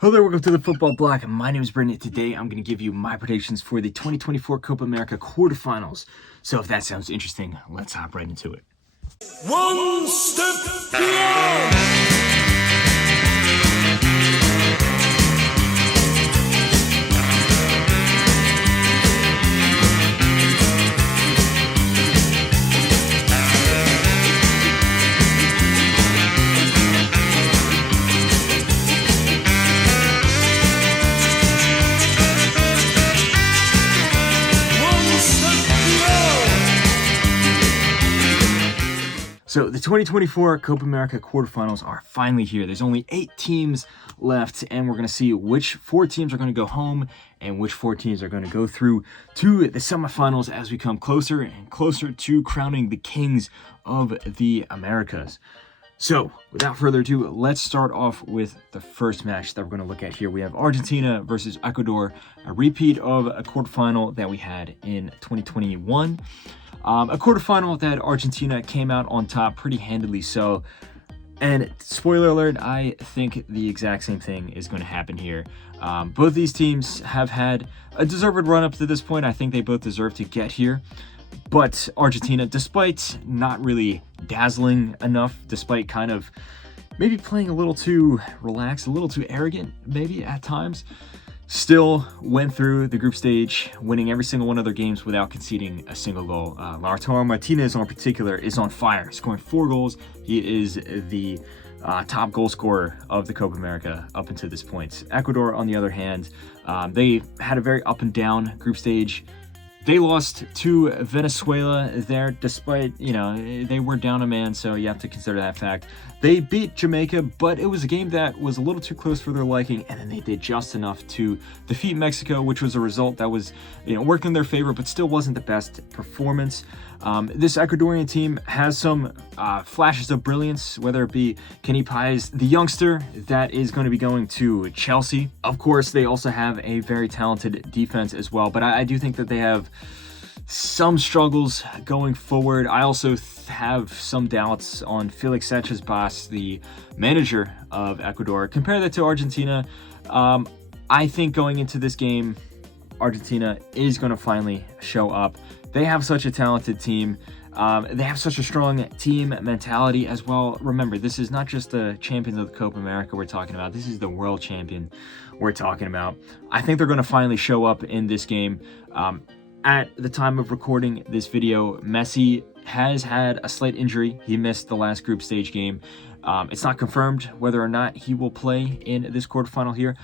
Hello there, welcome to the Football Bloc. My name is Brendan. Today I'm going to give you my predictions for the 2024 Copa America Quarterfinals. So if that sounds interesting, let's hop right into it. One step beyond. So the 2024 Copa America Quarterfinals are finally here. There's only 8 teams left, and we're going to see which 4 teams are going to go home and which 4 teams are going to go through to the semifinals as we come closer and closer to crowning the kings of the Americas. So, without further ado, let's start off with the first match that we're going to look at here. We have Argentina versus Ecuador, a repeat of a quarterfinal that we had in 2021. A quarterfinal that Argentina came out on top pretty handily. So, and spoiler alert, I think the exact same thing is going to happen here. Both these teams have had a deserved run up to this point. I think they both deserve to get here. But Argentina, despite not really dazzling enough, despite kind of maybe playing a little too relaxed, a little too arrogant, maybe at times, still went through the group stage, winning every single one of their games without conceding a single goal. Lautaro Martinez, in particular, is on fire, scoring 4 goals. He is the top goal scorer of the Copa America up until this point. Ecuador, on the other hand, they had a very up and down group stage. They lost to Venezuela there, despite, they were down a man, so you have to consider that fact. They beat Jamaica, but it was a game that was a little too close for their liking, and then they did just enough to defeat Mexico, which was a result that was, worked in their favor, but still wasn't the best performance. This Ecuadorian team has some flashes of brilliance, whether it be Kenny Pais, the youngster that is going to be going to Chelsea. Of course, they also have a very talented defense as well, but I do think that they have some struggles going forward. I also have some doubts on Felix Sanchez-Bas, the manager of Ecuador. Compare that to Argentina. I think going into this game, Argentina is going to finally show up. They have such a talented team. They have such a strong team mentality as well. Remember, this is not just the champions of the Copa America we're talking about. This is the world champion we're talking about. I think they're going to finally show up in this game. At the time of recording this video, Messi has had a slight injury. He missed the last group stage game. It's not confirmed whether or not he will play in this quarterfinal here.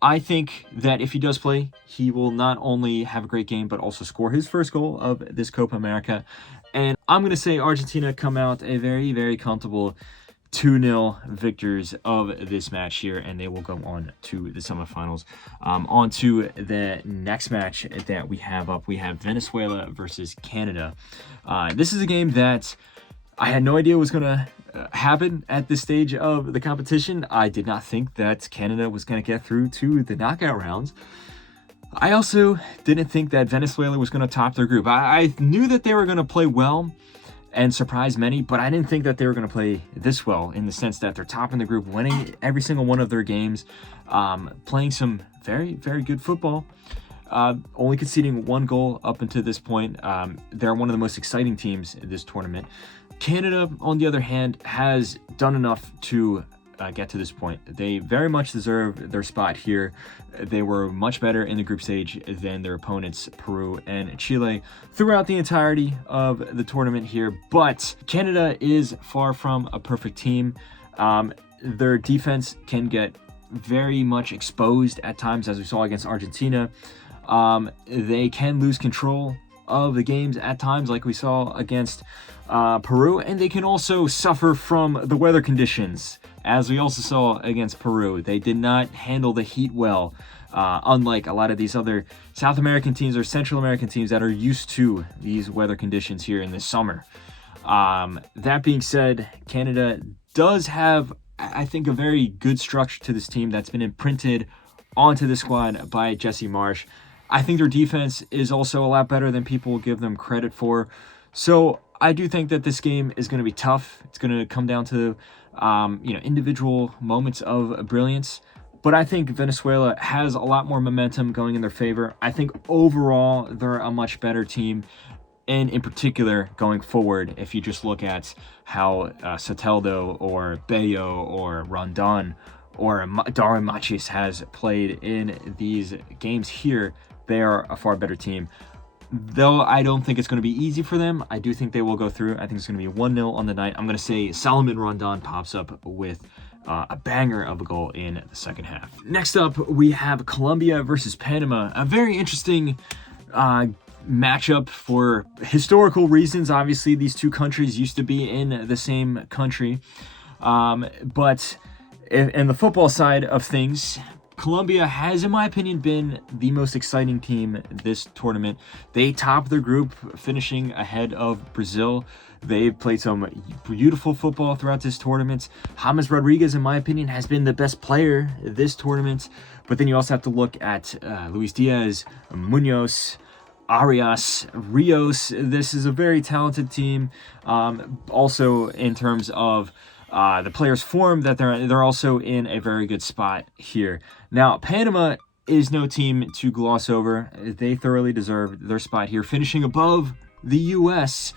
I think that if he does play, he will not only have a great game, but also score his first goal of this Copa America. And I'm going to say Argentina come out a very, very comfortable 2-0 victors of this match here, and they will go on to the semifinals. On to the next match that we have up. We have Venezuela versus Canada. This is a game that I had no idea was going to happen at this stage of the competition. I did not think that Canada was going to get through to the knockout rounds. I also didn't think that Venezuela was going to top their group. I knew that they were going to play well and surprise many, but I didn't think that they were going to play this well, in the sense that they're topping the group, winning every single one of their games, playing some very, very good football, only conceding 1 goal up until this point. They're one of the most exciting teams in this tournament. Canada, on the other hand, has done enough to get to this point. They very much deserve their spot here. They were much better in the group stage than their opponents, Peru and Chile, throughout the entirety of the tournament here. But Canada is far from a perfect team. Their defense can get very much exposed at times, as we saw against Argentina. They can lose control of the games at times, like we saw against Peru, and they can also suffer from the weather conditions, as we also saw against Peru. They did not handle the heat well, unlike a lot of these other South American teams or Central American teams that are used to these weather conditions here in the summer. That being said, Canada does have, I think, a very good structure to this team that's been imprinted onto the squad by Jesse Marsch. I think their defense is also a lot better than people will give them credit for. So I do think that this game is going to be tough. It's going to come down to, individual moments of brilliance. But I think Venezuela has a lot more momentum going in their favor. I think overall they're a much better team. And in particular, going forward, if you just look at how Soteldo or Bello or Rondon or Darwin Machis has played in these games here, they are a far better team. Though I don't think it's going to be easy for them, I do think they will go through. I think it's going to be 1-0 on the night. I'm going to say Salomon Rondon pops up with a banger of a goal in the second half. Next up, we have Colombia versus Panama. A very interesting matchup for historical reasons. Obviously, these two countries used to be in the same country. But in the football side of things, Colombia has, in my opinion, been the most exciting team this tournament. They topped their group, finishing ahead of Brazil. They've played some beautiful football throughout this tournament. James Rodriguez, in my opinion, has been the best player this tournament. But then you also have to look at Luis Diaz, Munoz, Arias, Rios. This is a very talented team. Also, in terms of the players' form, that they're also in a very good spot here. Now, Panama is no team to gloss over. They thoroughly deserve their spot here, finishing above the U.S.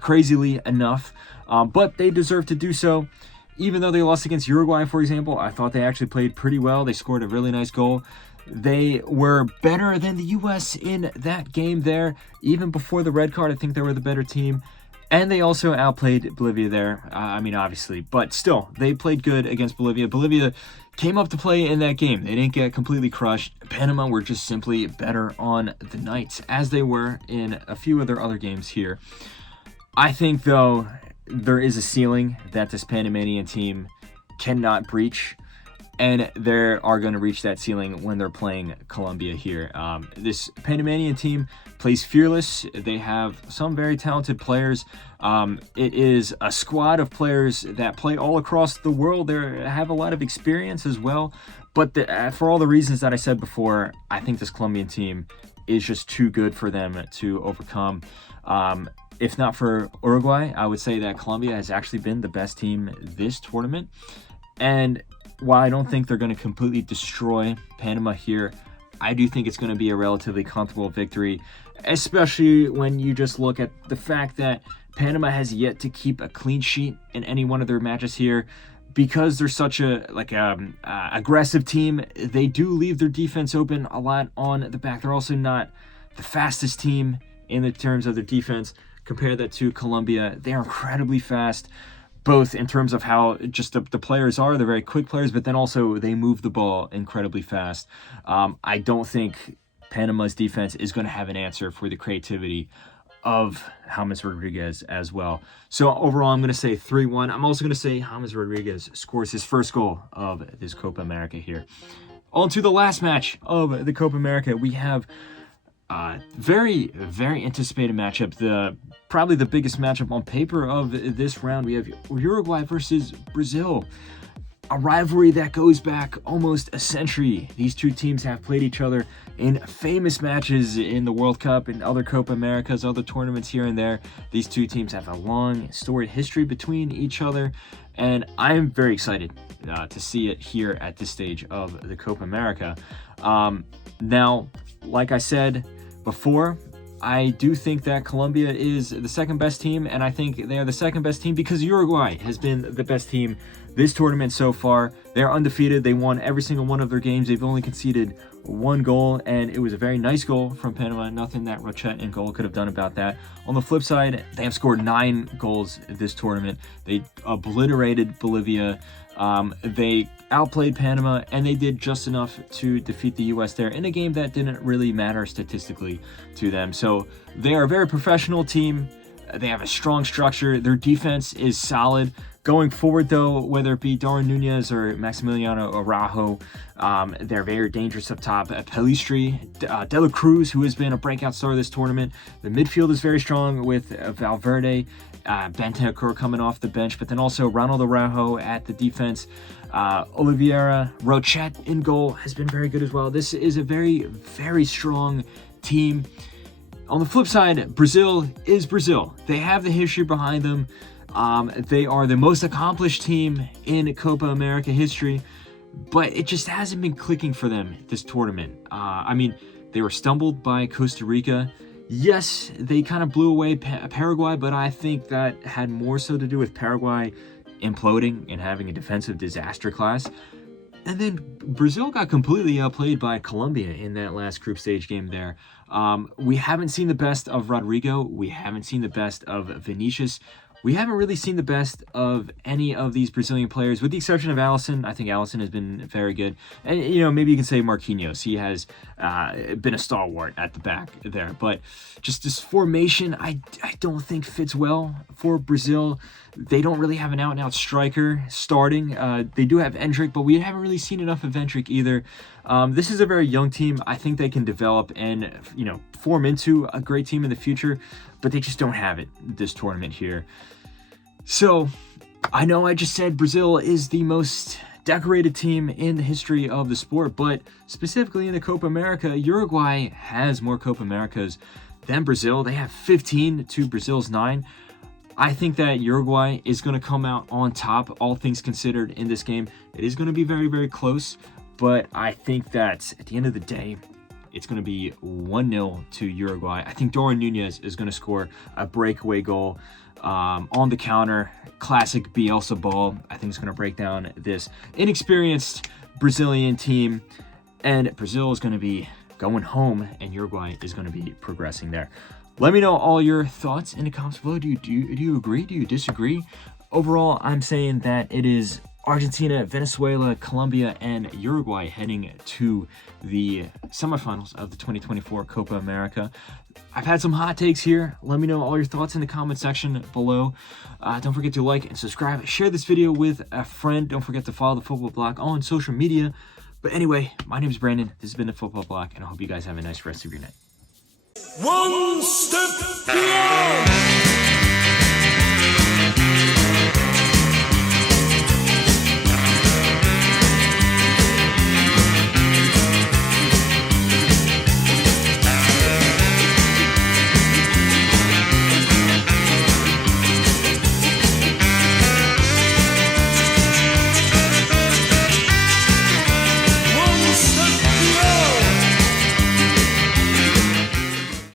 Crazily enough, but they deserve to do so. Even though they lost against Uruguay, for example, I thought they actually played pretty well. They scored a really nice goal. They were better than the U.S. in that game there. Even before the red card, I think they were the better team. And they also outplayed Bolivia there. Obviously. But still, they played good against Bolivia. Bolivia came up to play in that game. They didn't get completely crushed. Panama were just simply better on the night, as they were in a few of their other games here. I think, though, there is a ceiling that this Panamanian team cannot breach. And they are going to reach that ceiling when they're playing Colombia here. This Panamanian team plays fearless. They have some very talented players. It is a squad of players that play all across the world. They have a lot of experience as well. But for all the reasons that I said before, I think this Colombian team is just too good for them to overcome. If not for Uruguay, I would say that Colombia has actually been the best team this tournament. And while I don't think they're going to completely destroy Panama here, I do think it's going to be a relatively comfortable victory, especially when you just look at the fact that Panama has yet to keep a clean sheet in any one of their matches here. Because they're such a aggressive team, they do leave their defense open a lot on the back. They're also not the fastest team in the terms of their defense. Compare that to Colombia. They are incredibly fast, both in terms of how just the players are. They're very quick players, but then also they move the ball incredibly fast. I don't think Panama's defense is going to have an answer for the creativity of James Rodriguez as well. So overall, I'm going to say 3-1. I'm also going to say James Rodriguez scores his first goal of this Copa America here. On to the last match of the Copa America. We have very, very anticipated matchup. Probably the biggest matchup on paper of this round. We have Uruguay versus Brazil. A rivalry that goes back almost a century. These two teams have played each other in famous matches in the World Cup and other Copa Americas, other tournaments here and there. These two teams have a long, storied history between each other, and I'm very excited to see it here at this stage of the Copa America. Now, like I said before, I do think that Colombia is the second best team, and I think they are the second best team because Uruguay has been the best team this tournament so far. They're undefeated. They won every single one of their games. They've only conceded one goal, and it was a very nice goal from Panama. Nothing that Rochet and Goal could have done about that. On the flip side, they have scored 9 goals this tournament. They obliterated Bolivia. They outplayed Panama, and they did just enough to defeat the U.S. there in a game that didn't really matter statistically to them. So they are a very professional team. They have a strong structure. Their defense is solid. Going forward, though, whether it be Darwin Nunez or Maximiliano Araujo, they're very dangerous up top. Pelistri, De La Cruz, who has been a breakout star this tournament. The midfield is very strong with Valverde, Bentancur coming off the bench, but then also Ronald Araujo at the defense. Oliveira, Rochet in goal has been very good as well. This is a very, very strong team. On the flip side, Brazil is Brazil. They have the history behind them. They are the most accomplished team in Copa America history. but it just hasn't been clicking for them this tournament. I mean, they were stumbled by Costa Rica. Yes, they kind of blew away Paraguay, but I think that had more so to do with Paraguay imploding and having a defensive disaster class. And then Brazil got completely outplayed by Colombia in that last group stage game there. We haven't seen the best of Rodrigo. We haven't seen the best of Vinicius. We haven't really seen the best of any of these Brazilian players, with the exception of Alisson. I think Alisson has been very good. And, maybe you can say Marquinhos. He has been a stalwart at the back there. But just this formation, I don't think fits well for Brazil. They don't really have an out-and-out striker starting. They do have Endrick, but we haven't really seen enough of Endrick either. This is a very young team. I think they can develop and, form into a great team in the future, but they just don't have it this tournament here. So, I know I just said Brazil is the most decorated team in the history of the sport, but specifically in the Copa America, Uruguay has more Copa Americas than Brazil. They have 15 to Brazil's 9. I think that Uruguay is going to come out on top, all things considered, in this game. It is going to be very, very close, but I think that at the end of the day, it's going to be 1-0 to Uruguay. I think Darwin Núñez is going to score a breakaway goal on the counter. Classic Bielsa ball. I think it's going to break down this inexperienced Brazilian team, and Brazil is going to be going home, and Uruguay is going to be progressing there. Let me know all your thoughts in the comments below. Do you agree? Do you disagree? Overall, I'm saying that it is Argentina, Venezuela, Colombia, and Uruguay heading to the semifinals of the 2024 Copa America. I've had some hot takes here. Let me know all your thoughts in the comment section below. Don't forget to like and subscribe. Share this video with a friend. Don't forget to follow the Football Bloc on social media. But anyway, my name is Brandon. This has been the Football Bloc, and I hope you guys have a nice rest of your night. One step beyond.